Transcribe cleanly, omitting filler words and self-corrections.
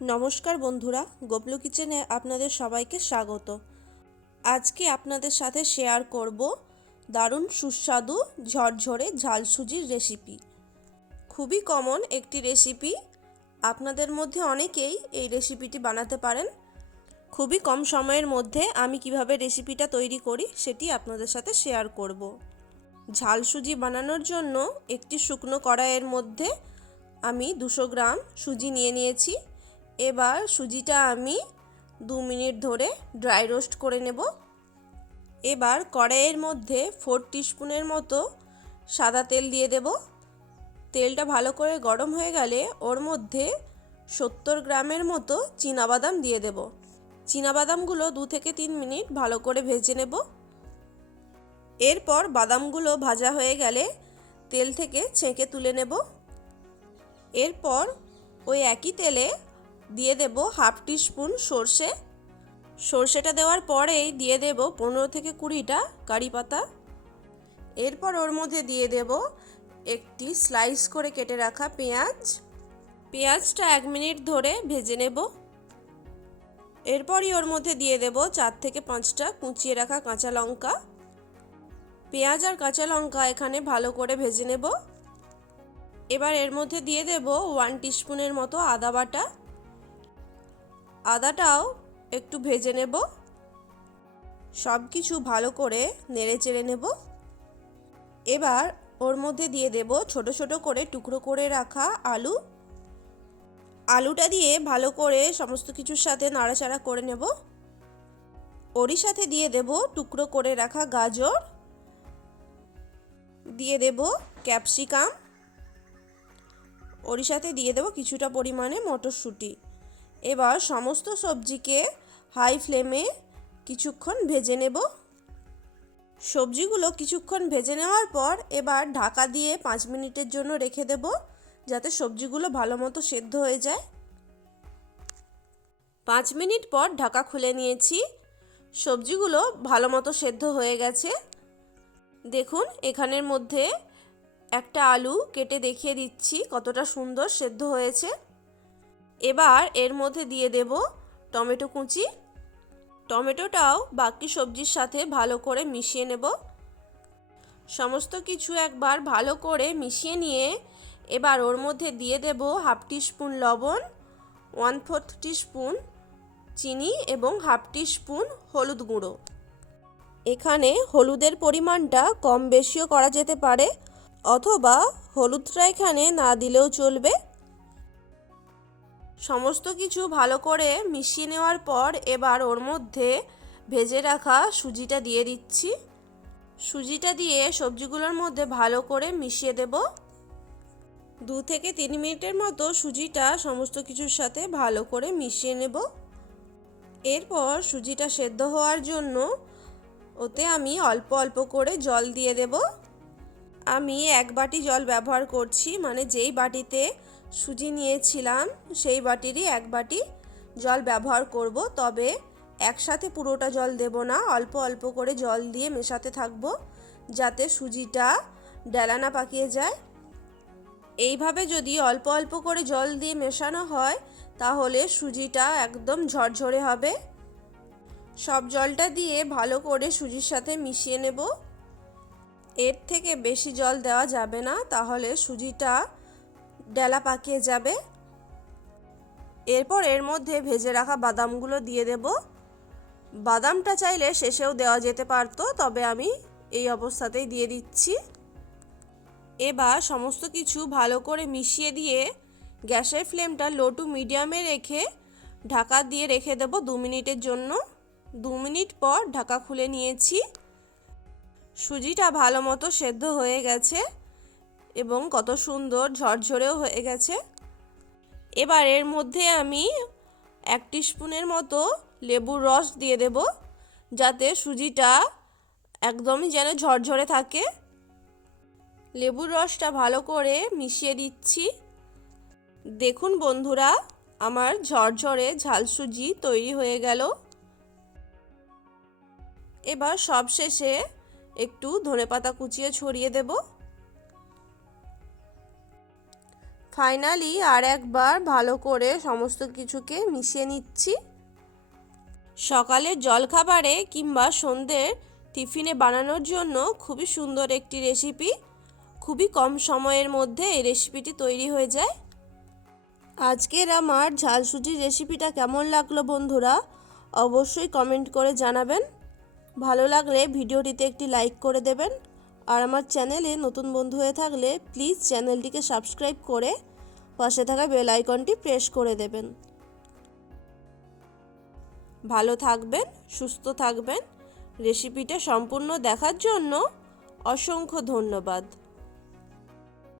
নমস্কার বন্ধুরা, গোপলু কিচেনে আপনাদের সবাইকে স্বাগত। আজকে আপনাদের সাথে শেয়ার করব দারুণ সুস্বাদু ঝরঝরে ঝাল সুজির রেসিপি। খুবই কমন একটি রেসিপি, আপনাদের মধ্যে অনেকেই এই রেসিপিটি বানাতে পারেন। খুবই কম সময়ের মধ্যে আমি কিভাবে রেসিপিটা তৈরি করি সেটি আপনাদের সাথে শেয়ার করব। ঝাল সুজি বানানোর জন্য একটি শুকনো কড়াইয়ের মধ্যে আমি 200 গ্রাম সুজি নিয়ে নিয়েছি। এবার সুজিটা আমি 2 মিনিট ধরে ড্রাই রোস্ট করে নেব। এবার কড়াইয়ের মধ্যে 4 টিস্পুনের মতো সাদা তেল দিয়ে দেব। তেলটা ভালো করে গরম হয়ে গেলে ওর মধ্যে 70 গ্রামের মতো চীনাবাদাম দিয়ে দেব। চীনাবাদামগুলো 2 থেকে 3 মিনিট ভালো করে ভেজে নেব। এরপর বাদামগুলো ভাজা হয়ে গেলে তেল থেকে ছেঁকে তুলে নেব। এরপর ওই একই তেলে দিয়ে দেব হাফ টিস্পুন সর্ষে। সর্ষেটা দেওয়ার পরেই দিয়ে দেব 15 থেকে 20টা কারি পাতা। এরপর ওর মধ্যে দিয়ে দেব একটি স্লাইস করে কেটে রাখা পেঁয়াজ। পেঁয়াজটা 1 মিনিট ধরে ভেজে নেব। এরপরই ওর মধ্যে দিয়ে দেব 4 থেকে 5টা কুচিয়ে রাখা কাঁচা লঙ্কা। পেঁয়াজ আর কাঁচা লঙ্কা এখানে ভালো করে ভেজে নেব। এবার এর মধ্যে দিয়ে দেব 1 টিস্পুনের মতো আদা বাটা। আদাটাও একটু ভেজে নেব। সব কিছু ভালো করে নেড়ে চেড়ে নেব। এবার ওর মধ্যে দিয়ে দেব ছোট ছোট করে টুকরো করে রাখা আলু। আলুটা দিয়ে ভালো করে সমস্ত কিছুর সাথে নাড়াচাড়া করে নেব। ওরই সাথে দিয়ে দেব টুকরো করে রাখা গাজর, দিয়ে দেব ক্যাপসিকাম, ওরই সাথে দিয়ে দেব কিছুটা পরিমাণে মটরশুঁটি। এবার সমস্ত সবজিকে হাই ফ্লেমে কিছুক্ষণ ভেজে নেব। সবজিগুলো কিছুক্ষণ ভেজে নেওয়ার পর এবার ঢাকা দিয়ে 5 মিনিটের জন্য রেখে দেব, যাতে সবজিগুলো ভালো মতো সেদ্ধ হয়ে যায়। 5 মিনিট পর ঢাকা খুলে নিয়েছি। সবজিগুলো ভালো মতো সেদ্ধ হয়ে গেছে। দেখুন, এখানের মধ্যে একটা আলু কেটে দেখিয়ে দিচ্ছি কতটা সুন্দর সেদ্ধ হয়েছে। এবার এর মধ্যে দিয়ে দেব টমেটো কুচি। টমেটোটাও বাকি সবজির সাথে ভালো করে মিশিয়ে নেব। সমস্ত কিছু একবার ভালো করে মিশিয়ে নিয়ে এবার ওর মধ্যে দিয়ে দেব হাফ টিস্পুন লবণ, 1/4 টিস্পুন চিনি এবং হাফ টিস্পুন হলুদ গুঁড়ো। এখানে হলুদের পরিমাণটা কম বেশিও করা যেতে পারে, অথবা হলুদটা এখানে না দিলেও চলবে। সমস্ত কিছু ভালো করে মিশিয়ে নেওয়ার পর এবার ওর মধ্যে ভেজে রাখা সুজিটা দিয়ে দিচ্ছি। সুজিটা দিয়ে সবজিগুলোর মধ্যে ভালো করে মিশিয়ে দেব। 2 থেকে 3 মিনিটের মতো সুজিটা সমস্ত কিছুর সাথে ভালো করে মিশিয়ে নেব। এরপর সুজিটা সেদ্ধ হওয়ার জন্য ওতে আমি অল্প অল্প করে জল দিয়ে দেব। আমি 1 বাটি জল ব্যবহার করছি, মানে যেই বাটিতে সুজি নিয়েছিলাম সেই বাটিরই 1 বাটি জল ব্যবহার করব। তবে একসাথে পুরোটা জল দেব না, অল্প অল্প করে জল দিয়ে মেশাতে থাকব, যাতে সুজিটা ডেলা না পাকিয়ে যায়। এইভাবে যদি অল্প অল্প করে জল দিয়ে মেশানো হয় তাহলে সুজিটা একদম ঝরঝরে হবে। সব জলটা দিয়ে ভালো করে সুজির সাথে মিশিয়ে নেব। এর থেকে বেশি জল দেওয়া যাবে না, তাহলে সুজিটা ডেলা পাকিয়ে যাবে। এরপর এর মধ্যে ভেজে রাখা বাদামগুলো দিয়ে দেব। বাদামটা চাইলে শেষেও দেওয়া যেতে পারতো, তবে আমি এই অবস্থাতেই দিয়ে দিচ্ছি। এবার সমস্ত কিছু ভালো করে মিশিয়ে দিয়ে গ্যাসের ফ্লেমটা লো টু মিডিয়ামে রেখে ঢাকা দিয়ে রেখে দেব 2 মিনিটের জন্য। 2 মিনিট পর ঢাকা খুলে নিয়েছি। সুজিটা ভালো মতো সেদ্ধ হয়ে গেছে এবং কত সুন্দর ঝরঝরেও হয়ে গেছে। এবার এর মধ্যে আমি 1 টিস্পুনের মতো লেবুর রস দিয়ে দেব, যাতে সুজিটা একদমই যেন ঝরঝরে থাকে। লেবুর রসটা ভালো করে মিশিয়ে দিচ্ছি। দেখুন বন্ধুরা, আমার ঝরঝরে ঝাল সুজি তৈরি হয়ে গেল। এবার সবশেষে একটু ধনেপাতা কুচিয়ে ছড়িয়ে দেব। ফাইনালি আর একবার ভালো করে সমস্ত কিছুকে মিশিয়ে নিচ্ছি। সকালের জলখাবারে কিংবা সন্ধ্যের টিফিনে বানানোর জন্য খুবই সুন্দর একটি রেসিপি। খুবই কম সময়ের মধ্যে এই রেসিপিটি তৈরি হয়ে যায়। আজকের আমার ঝাল সুজির রেসিপিটা কেমন লাগলো বন্ধুরা, অবশ্যই কমেন্ট করে জানাবেন। ভালো লাগলে ভিডিওটিতে একটি লাইক করে দেবেন। আর আমার চ্যানেলে নতুন বন্ধু হয়ে থাকলে প্লিজ চ্যানেলটিকে সাবস্ক্রাইব করে পাশে থাকা বেল আইকনটি প্রেস করে দেবেন। ভালো থাকবেন, সুস্থ থাকবেন। রেসিপিটা সম্পূর্ণ দেখার জন্য অসংখ্য ধন্যবাদ।